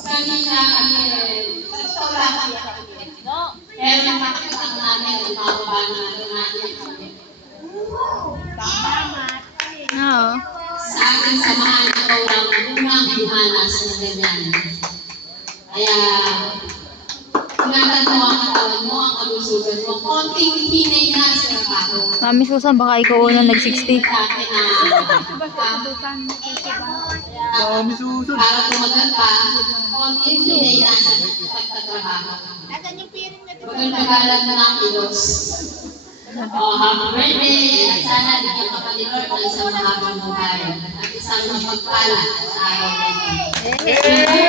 Kanina kami, sa lang pero nakakita namin ang baba na natin kami. Oo. Sa aking samahan ikaw lang unang bumanas na ganyan. Kaya, ingatan mo ang katawan mo, ang kalusugan mo. Konting hinay na sa trabaho. Mami Susan, baka ikaw unang nag-60. Mami Susan. Para tumagal pa, konting hinay na sa pagtatrabaho. Magal-magalan na ang kilos. Oh, happy birthday! At sana bigyan ka pa ni Lord ng isang mahabang buhay at isang mapagpala sa araw na ito.